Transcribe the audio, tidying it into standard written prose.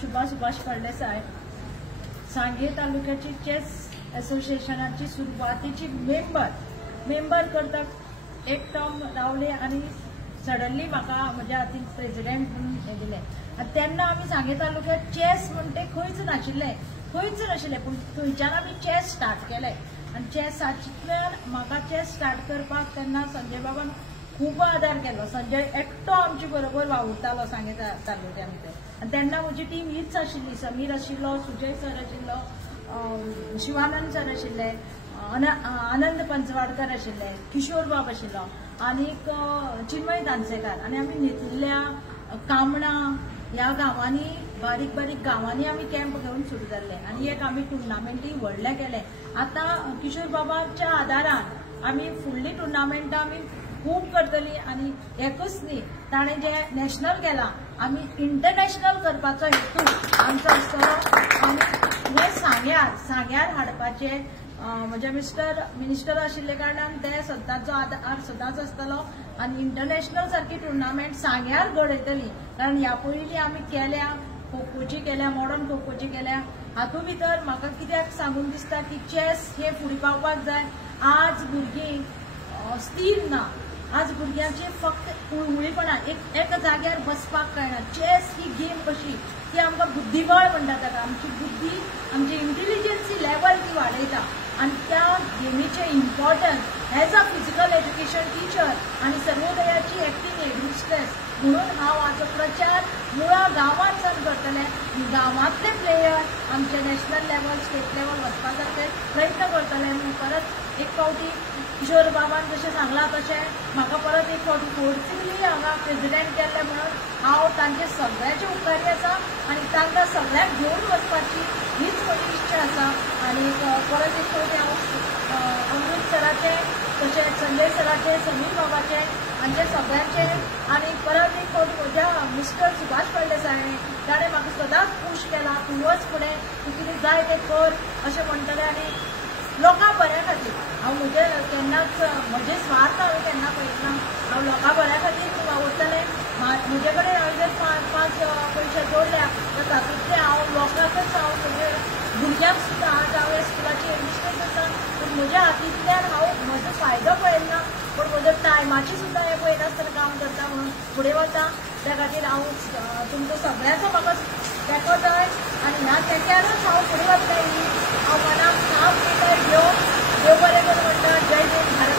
शुभा सुभाष फळदेसाय सांगें तालुक्याची चेस असोसिएशनाची सुरवातीची मेंबर करतात एक टर्म रावले आणि सडनली म्हाका म्हज्या हातीन प्रेसिडेंट म्हणून हे दिलें तेन्ना आमी सांगें तालुक्यात चेस म्हणटे खंयच नाशिल्लें पूण थंयच्यान आमी चेस स्टार्ट केलें आनी चेसांतल्यान म्हाका चेस स्टार्ट करपाक तेन्ना संजय बाबान खूब आदार केलो. संजय एकटो आमचे बरोबर वावुरतालो सांगें तालुक्या भितर आनी तेन्ना म्हजी टीम हीच आशिल्ली. समीर आशिल्लो, सुजय सर आशिल्लो, शिवानंद सर आशिल्ले, आनंद पंचवाडकर आशिल्ले, किशोर बाब आशिल्लो आनीक चिन्मय तानसेकार आनी आमी न्हिदुल्ल्या कामणा ह्या गांवांनी बारीक बारीक गांवांनी आमी कॅम्प घेवन सुरू जाल्ले आनी एक आमी टुर्नामेंटूय व्हडले केले. आतां किशोर बाबाच्या आदारान आमी फुडली टुर्नामेंटां आमी खूब करतली आनी एकूच न्ही ताणें जे नॅशनल केलां आमी इंटरनॅशनल करपाचो हेतू आमचो आसतलो आनी हे सांग्यार हाडपाचे म्हजे मिनिस्टर आशिल्ले कारणान ते सद्दांचो आदार सदांच आसतलो आनी इंटरनॅशनल सारकी टुर्नामेंट सांग्यार घडयतली कारण ह्या पयलीं आमी केल्या खोखोची केल्या मॉडर्न खोखोची केल्या हातूंत भितर म्हाका कित्याक सांगून दिसता की चेस हे फुडें पावपाक जाय. आज भुरगीं स्थिर ना, आज भुरग्यांचे फक्त उळवळीपणा एक जाग्यार बसपाक कळना. चेस ही गेम कशी ती आमकां बुद्धीबळ म्हणटा ताका आमची बुद्धी आमची इंटेलिजन्सी लेवल ती वाडयता आनी त्या गेमीचे importance as a physical education teacher आनी सर्वोदयाची एक्टींग हेडमिस्ट्रेस म्हणून हांव हाचो प्रचार मुळा गांवांत सावन करतलें. गांवांतले प्लेयर आमचे नॅशनल लेवल स्टेट लेवल वचपा सारके प्रयत्न करतले. परत एक फावटी किशोर बाबान जशें सांगलां तशें म्हाका परत एक फावटी फोर्सफुली हांगा प्रेसिडेंट केल्लें म्हणून हांव तांचे सगळ्याचे उपकारी आसा आनी तांकां सगळ्यांक घेवन वचपाची हीच म्हजी इच्छा आसा. आनी परत एक फावटी हांव अमृत सराचे तशेंच संजय सराचे, समीर बाबाचे हांचे सगळ्यांचे आनी परत एक फावटी म्हज्या मिस्टर सुभाष फळदेसाय ताणें म्हाका सदांच पूश केला तूं वच फुडें तूं कितें जाय तें कर अशें म्हणटलें आनी लोकां बऱ्या खातीर हांव केन्नाच म्हजे स्वार्थ हांवें केन्ना पळयना. हांव लोकां बऱ्या खातीर वावुरतलें. म्हजे कडेन हांवें जर पांच पयशे जोडल्या तर तातूंतले हांव लोकांकच हांव सगळे भुरग्यांक सुद्दां आज हांवें स्कुलाची एडमिनिस्ट्रेशन आसा पूण म्हज्या हातींतल्यान हांव म्हजो फायदो पळयना पूण म्हजो टायमाची सुद्दां हें पळयनासतना काम करता म्हणून फुडें वता. त्या खातीर हांव तुमचो सगळ्यांचो म्हाका तेंको जाय आनी ह्या तेंक्यानूच हांव फुडें वतलें. हांव मनाक साफ निर्णय घेवन देव बरें करून म्हणटा. जय जय भारत.